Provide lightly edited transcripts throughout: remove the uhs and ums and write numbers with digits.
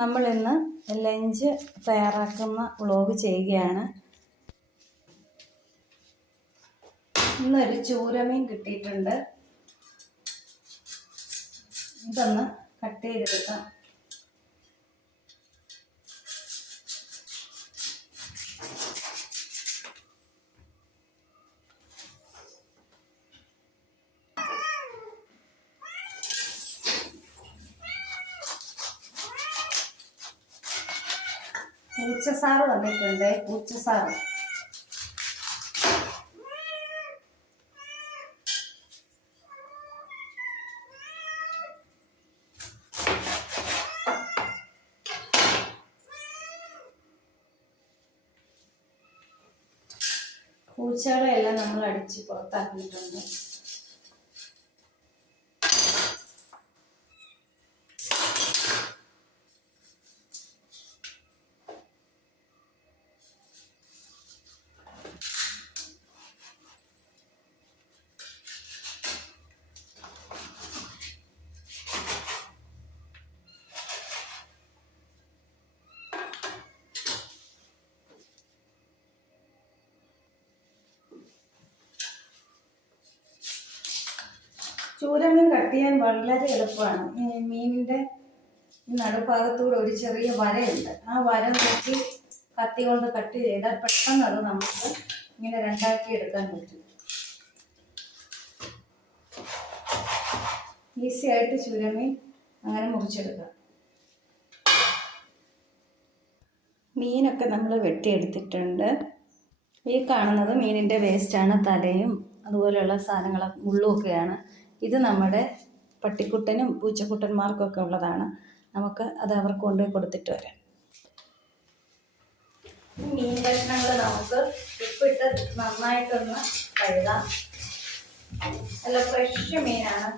നമ്മൾ ഇന്ന് ലഞ്ച് തയ്യാറാക്കുന്ന വ്ളോഗ് ചെയ്യുകയാണ്. ഇന്നൊരു ചൂരമീൻ കിട്ടിയിട്ടുണ്ട്. ഇതൊന്ന് കട്ട് ചെയ്തെടുക്കാം. പൂച്ചസാറ് വന്നിട്ടുണ്ട്. പൂച്ചസാറ് പൂച്ചകളെല്ലാം നമ്മൾ അടിച്ച് പുറത്താക്കിയിട്ടുണ്ട്. ചൂരമീൻ കട്ട് ചെയ്യാൻ വളരെ എളുപ്പമാണ്. മീനിൻ്റെ നടുഭാഗത്തൂടെ ഒരു ചെറിയ വരയുണ്ട്. ആ വര നോക്കി കത്തി കൊണ്ട് കട്ട് ചെയ്താൽ പെട്ടെന്ന് അത് നമുക്ക് ഇങ്ങനെ രണ്ടാക്കി എടുക്കാൻ പറ്റും. ഈസി ആയിട്ട് ചൂരമീൻ അങ്ങനെ മുറിച്ചെടുക്കാം. മീനൊക്കെ നമ്മൾ വെട്ടിയെടുത്തിട്ടുണ്ട്. ഈ കാണുന്നത് മീനിൻ്റെ വേസ്റ്റാണ്. തലയും അതുപോലെയുള്ള സാധനങ്ങൾ മുള്ളുമൊക്കെയാണ്. ഇത് നമ്മുടെ പട്ടിക്കുട്ടനും പൂച്ചക്കുട്ടന്മാർക്കൊക്കെ ഉള്ളതാണ്. നമുക്ക് അത് അവർക്ക് കൊണ്ടുപോയി കൊടുത്തിട്ട് വരാം. മീൻ കഷ്ണങ്ങൾ നമുക്ക് ഉപ്പിട്ട് നന്നായിട്ടൊന്ന് കഴുകാം. നല്ല ഫ്രഷ് മീനാണ്.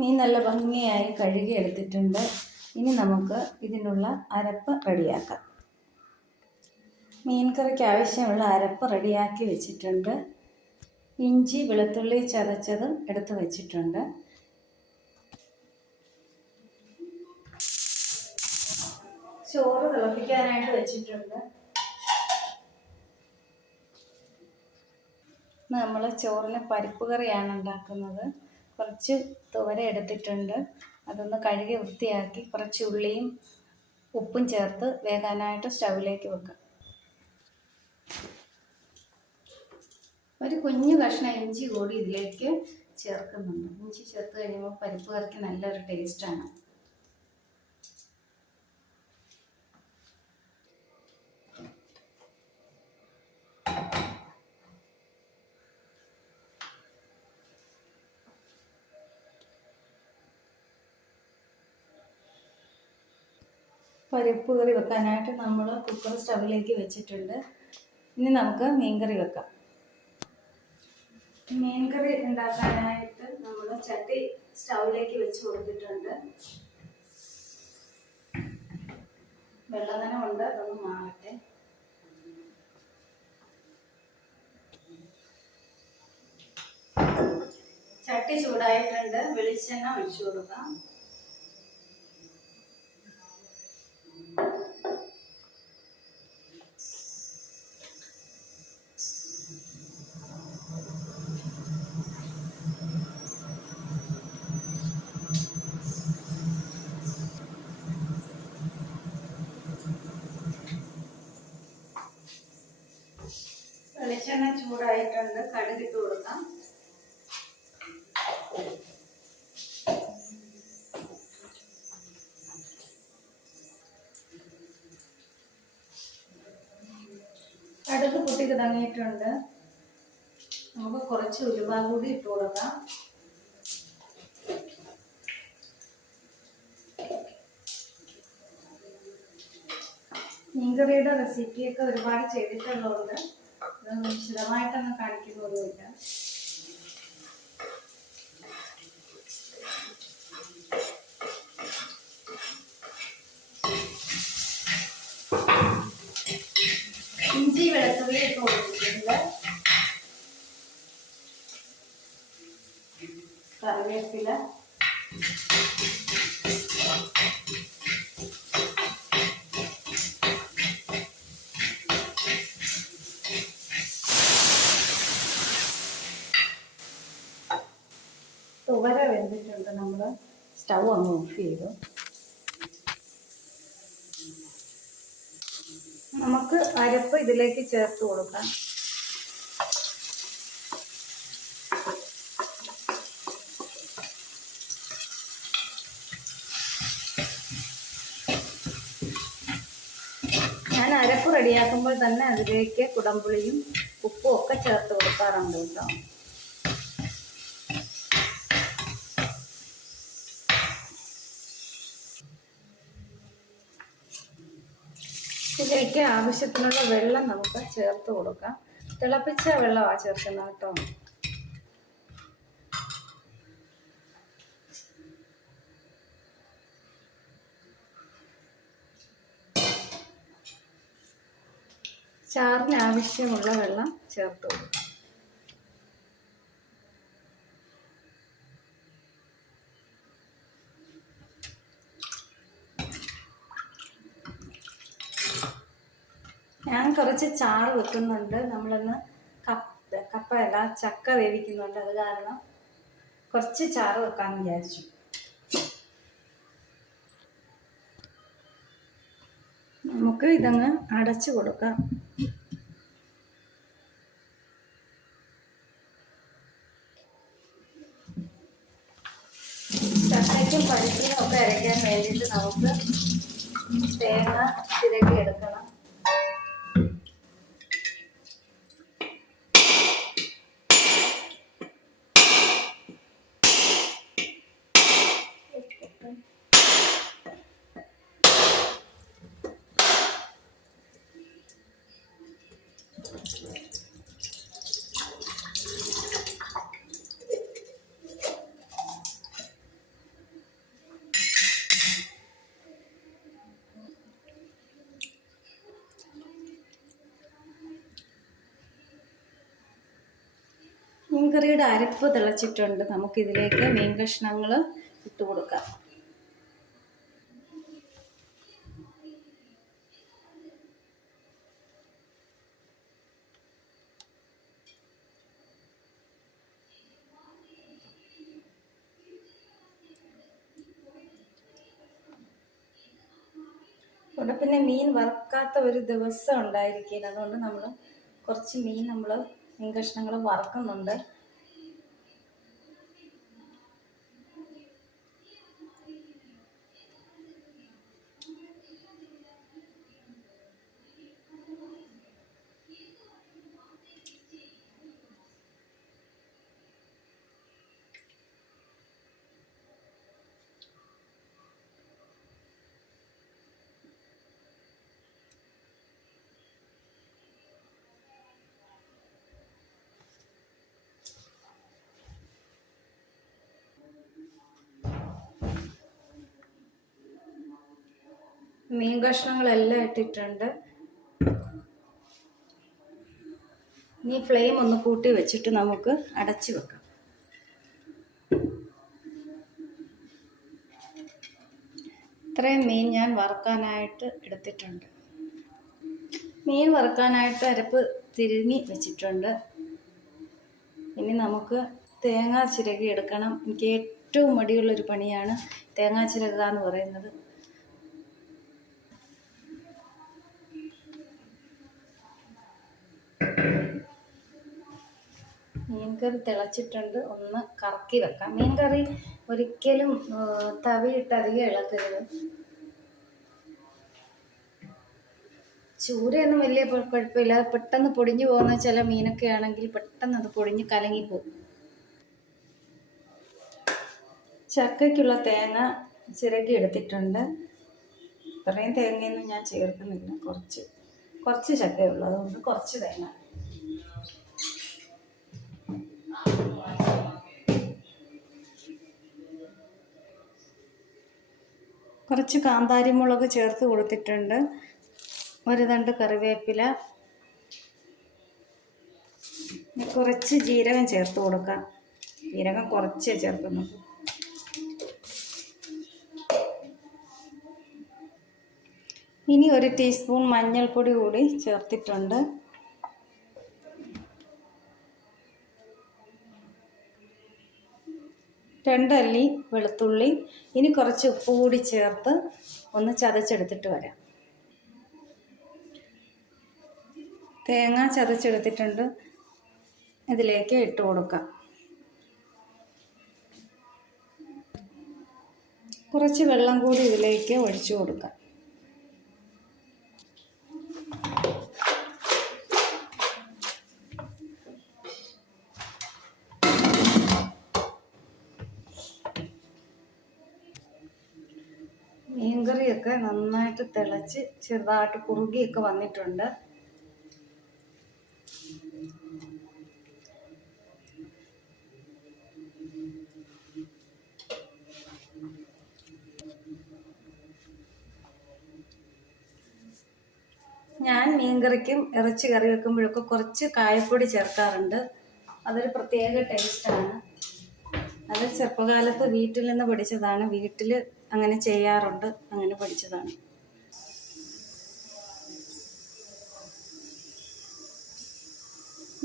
മീൻ നല്ല ഭംഗിയായി കഴുകി എടുത്തിട്ടുണ്ട്. ഇനി നമുക്ക് ഇതിനുള്ള അരപ്പ് റെഡിയാക്കാം. മീൻ കറിക്ക് ആവശ്യമുള്ള അരപ്പ് റെഡിയാക്കി വെച്ചിട്ടുണ്ട്. ഇഞ്ചി വെളുത്തുള്ളി ചതച്ചത് എടുത്ത് വെച്ചിട്ടുണ്ട്. ചോറ് തിളപ്പിക്കാനായിട്ട് വെച്ചിട്ടുണ്ട്. നമ്മൾ ചോറിന് പരിപ്പ് കറിയാണ് ഉണ്ടാക്കുന്നത്. കുറച്ച് തുവര എടുത്തിട്ടുണ്ട്. അതൊന്ന് കഴുകി വൃത്തിയാക്കി കുറച്ച് ഉള്ളിയും ഉപ്പും ചേർത്ത് വേകാനായിട്ട് സ്റ്റൗവിലേക്ക് വെക്കാം. ഒരു കുഞ്ഞു കഷ്ണം ഇഞ്ചി കൂടി ഇതിലേക്ക് ചേർക്കുന്നുണ്ട്. ഇഞ്ചി ചേർത്ത് കഴിയുമ്പോൾ പരിപ്പ് കറിക്ക് നല്ലൊരു ടേസ്റ്റാണ്. പരിപ്പ് കറി വെക്കാനായിട്ട് നമ്മൾ കുക്കർ സ്റ്റൗവിലേക്ക് വെച്ചിട്ടുണ്ട്. ഇനി നമുക്ക് മീൻകറി വെക്കാം. മീൻകറി ഉണ്ടാക്കാനായിട്ട് നമ്മൾ ചട്ടി സ്റ്റൗവിലേക്ക് വെച്ച് കൊടുത്തിട്ടുണ്ട്. വെള്ളനനമുണ്ട്, അതൊന്ന് മാറട്ടെ. ചട്ടി ചൂടായിട്ടുണ്ട്. വെളിച്ചെണ്ണ ഒഴിച്ചു കൊടുക്കാം. വെളിച്ചെണ്ണ ചൂടായിട്ടുണ്ട്, കടുകിട്ട് കൊടുക്കാം. കടുക് പൊട്ടി തുടങ്ങിയിട്ടുണ്ട്. നമുക്ക് കുറച്ച് ഉലുവ കൂടി ഇട്ട് കൊടുക്കാം. മീൻകറിയുടെ റെസിപ്പിയൊക്കെ ഒരുപാട് ചെയ്തിട്ടുള്ളതുകൊണ്ട് ഇതൊന്നും വിശദമായിട്ടൊന്നും കാണിക്കുന്നൊന്നുമില്ല. ഇഞ്ചി വെളുത്തുള്ളി ഇട്ട് കൊടുത്തിട്ടുണ്ട്. കറിവേപ്പില, തുവര വെന്തിട്ടുണ്ട്. നമ്മൾ സ്റ്റൗ അങ്ങ് ഓഫ് ചെയ്തു. നമുക്ക് അരപ്പ് ഇതിലേക്ക് ചേർത്ത് കൊടുക്കാം. ഞാൻ അരപ്പ് റെഡിയാക്കുമ്പോൾ തന്നെ അതിലേക്ക് കുടംപുളിയും ഉപ്പും ഒക്കെ ചേർത്ത് കൊടുക്കാറുണ്ട് കേട്ടോ. ഇതിലേക്ക് ആവശ്യത്തിനുള്ള വെള്ളം നമുക്ക് ചേർത്ത് കൊടുക്കാം. തിളപ്പിച്ച വെള്ളമാണ് ചേർക്കുന്നത് കേട്ടോ. ചാറിന് ആവശ്യമുള്ള വെള്ളം ചേർത്ത് കൊടുക്കാം. ഞാൻ കുറച്ച് ചാറ് വെക്കുന്നുണ്ട്. നമ്മളിന്ന് കപ്പയല്ല ചക്ക വേവിക്കുന്നുണ്ട്. അത് കാരണം കുറച്ച് ചാറ് വെക്കാമെന്ന് വിചാരിച്ചു. നമുക്ക് ഇതങ്ങ് അടച്ചു കൊടുക്കാം. ചക്കയ്ക്കും പരിപ്പിനും ഒക്കെ അരയ്ക്കാൻ വേണ്ടിയിട്ട് നമുക്ക് തേങ്ങ ചിരകി എടുക്കണം. മീൻകറിയുടെ അരപ്പ് തിളച്ചിട്ടുണ്ട്. നമുക്കിതിലേക്ക് മീൻ കഷ്ണങ്ങൾ ഇട്ട് കൊടുക്കാം. ഇവിടെ പിന്നെ മീൻ വറുക്കാത്ത ഒരു ദിവസം ഉണ്ടായിരിക്കില്ല. അതുകൊണ്ട് നമ്മൾ കുറച്ച് മീൻ കഷ്ണങ്ങൾ വറക്കുന്നുണ്ട്. മീൻ കഷ്ണങ്ങളെല്ലാം ഇട്ടിട്ടുണ്ട്. ഇനി ഫ്ലെയിം ഒന്ന് കൂട്ടി വെച്ചിട്ട് നമുക്ക് അടച്ചു വെക്കാം. ഇത്രയും മീൻ ഞാൻ വറുക്കാനായിട്ട് എടുത്തിട്ടുണ്ട്. മീൻ വറുക്കാനായിട്ട് അരപ്പ് തിരുമ്മി വെച്ചിട്ടുണ്ട്. ഇനി നമുക്ക് തേങ്ങ ചിരകി എടുക്കണം. എനിക്ക് ഏറ്റവും മടിയുള്ളൊരു പണിയാണ് തേങ്ങ ചിരകുക എന്ന് പറയുന്നത്. മീൻകറി തിളച്ചിട്ടുണ്ട്, ഒന്ന് കറക്കി വെക്കാം. മീൻകറി ഒരിക്കലും തവിയിട്ട് അധികം ഇളക്കരുത്. ചൂരയൊന്നും വലിയ കുഴപ്പമില്ല, പെട്ടെന്ന് പൊടിഞ്ഞു പോകുന്ന ചില മീനൊക്കെ ആണെങ്കിൽ പെട്ടെന്ന് അത് പൊടിഞ്ഞ് കലങ്ങിപ്പോകും. ചക്കയ്ക്കുള്ള തേങ്ങ ചിരകി എടുത്തിട്ടുണ്ട്. ഇത്രയും തേങ്ങയൊന്നും ഞാൻ ചേർക്കുന്നില്ല, കുറച്ച് ചക്കയുള്ളൂ, അതുകൊണ്ട് കുറച്ച് തേങ്ങ. കുറച്ച് കാന്താരിമുളക് ചേർത്ത് കൊടുത്തിട്ടുണ്ട്, ഒരു തണ്ട് കറിവേപ്പില, കുറച്ച് ജീരകം ചേർത്ത് കൊടുക്കാം. ജീരകം കുറച്ചേ ചേർക്കുന്നു. ഇനി 1 ടീസ്പൂൺ മഞ്ഞൾപ്പൊടി കൂടി ചേർത്തിട്ടുണ്ട്. രണ്ടല്ലി വെളുത്തുള്ളി. ഇനി കുറച്ച് ഉപ്പ് കൂടി ചേർത്ത് ഒന്ന് ചതച്ചെടുത്തിട്ട് വരാം. തേങ്ങ ചതച്ചെടുത്തിട്ടുണ്ട്, ഇതിലേക്ക് ഇട്ട് കൊടുക്കാം. കുറച്ച് വെള്ളം കൂടി ഇതിലേക്ക് ഒഴിച്ചു കൊടുക്കാം. മീൻകറിയൊക്കെ നന്നായിട്ട് തിളച്ച് ചെറുതായിട്ട് കുറുകിയൊക്കെ വന്നിട്ടുണ്ട്. ഞാൻ മീൻകറിക്കും ഇറച്ചി കറി വെക്കുമ്പോഴൊക്കെ കുറച്ച് കായപ്പൊടി ചേർക്കാറുണ്ട്. അതൊരു പ്രത്യേക ടേസ്റ്റാണ്. അത് ചെറുപ്പകാലത്ത് വീട്ടിൽ നിന്ന് പഠിച്ചതാണ്. വീട്ടിൽ അങ്ങനെ ചെയ്യാറുണ്ട്, അങ്ങനെ പഠിച്ചതാണ്.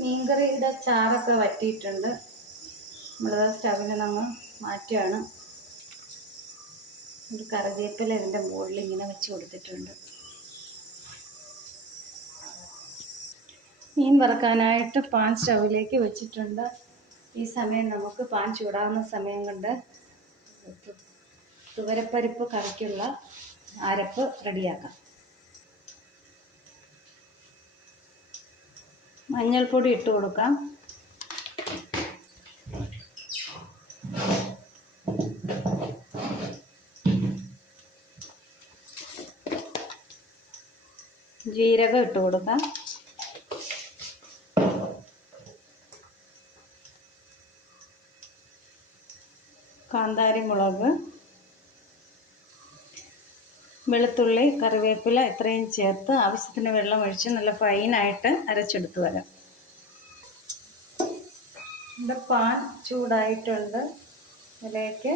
മീൻകറിയുടെ ചാറൊക്കെ വറ്റിയിട്ടുണ്ട്. നമ്മളത് സ്റ്റവിൽ നമ്മൾ മാറ്റുകയാണ്. ഒരു കറിവേപ്പില ഇതിൻ്റെ മുകളിൽ ഇങ്ങനെ വെച്ച് കൊടുത്തിട്ടുണ്ട്. മീൻ വറുക്കാനായിട്ട് പാൻ സ്റ്റവിലേക്ക് വെച്ചിട്ടുണ്ട്. ഈ സമയം നമുക്ക് പാൻ ചൂടാവുന്ന സമയം കൊണ്ട് തുവരപ്പരിപ്പ് കറിക്കുള്ള അരപ്പ് റെഡിയാക്കാം. മഞ്ഞൾപ്പൊടി ഇട്ട് കൊടുക്കാം. ജീരകം ഇട്ട് കൊടുക്കാം. കാന്താരി മുളക്, വെളുത്തുള്ളി, കറിവേപ്പില ഇത്രയും ചേർത്ത് ആവശ്യത്തിന് വെള്ളം ഒഴിച്ച് നല്ല ഫൈനായിട്ട് അരച്ചെടുത്ത് വരാം. ഇവിടെ പാൻ ചൂടായിട്ടുണ്ട്. ഇതിലേക്ക്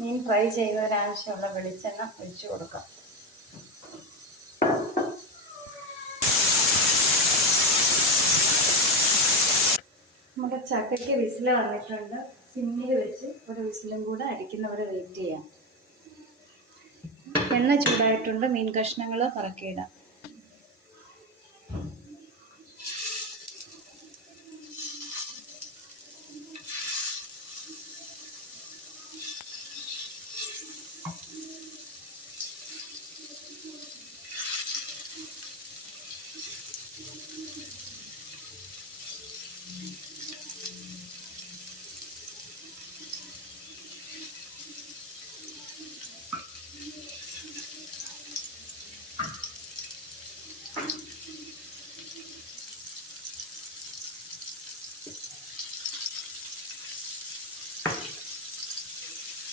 മീൻ ഫ്രൈ ചെയ്യുന്നതിനാവശ്യമുള്ള വെളിച്ചെണ്ണ ഒഴിച്ച് കൊടുക്കാം. നമ്മുടെ ചക്കയ്ക്ക് വിസിൽ വന്നിട്ടുണ്ട്. സിമ്മിൽ വെച്ച് ഒരു വിസിലും കൂടെ അടിക്കുന്നവരെ വെയിറ്റ് ചെയ്യാം. എണ്ണ ചൂടായിട്ടുണ്ട്. മീൻ കഷ്ണങ്ങൾ പറക്കിയിടാം.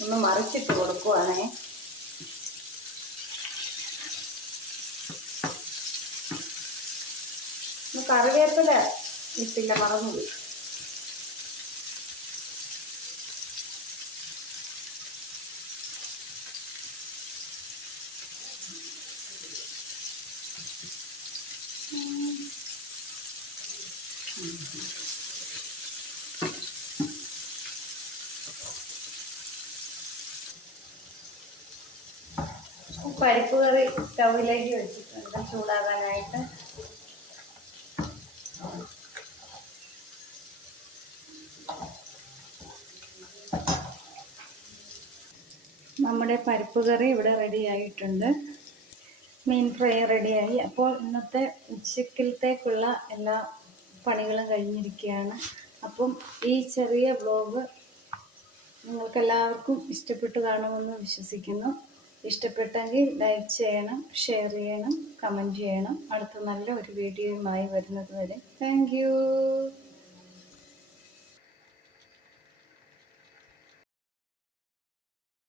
ഒന്ന് മറിച്ചിട്ട് കൊടുക്കുവാണേ. കറിവേപ്പില ഇട്ടില്ല, മറന്നുപോയി. പരിപ്പ് കറി സ്റ്റൗവിലേക്ക് വെച്ചിട്ടുണ്ട് ചൂടാകാനായിട്ട്. നമ്മുടെ പരിപ്പ് കറി ഇവിടെ റെഡി ആയിട്ടുണ്ട്. മീൻ ഫ്രൈ റെഡിയായി. അപ്പോൾ ഇന്നത്തെ ഉച്ചക്കലത്തേക്കുള്ള എല്ലാ പണികളും കഴിഞ്ഞിരിക്കുകയാണ്. അപ്പം ഈ ചെറിയ വ്ലോഗ് നിങ്ങൾക്കെല്ലാവർക്കും ഇഷ്ടപ്പെട്ടു കാണുമെന്ന് വിശ്വസിക്കുന്നു. ഇഷ്ടപ്പെട്ടെങ്കിൽ ലൈക്ക് ചെയ്യണം, ഷെയർ ചെയ്യണം, കമൻറ്റ് ചെയ്യണം. അടുത്ത നല്ല ഒരു വീഡിയോയുമായി വരുന്നത് വരെ താങ്ക് യു.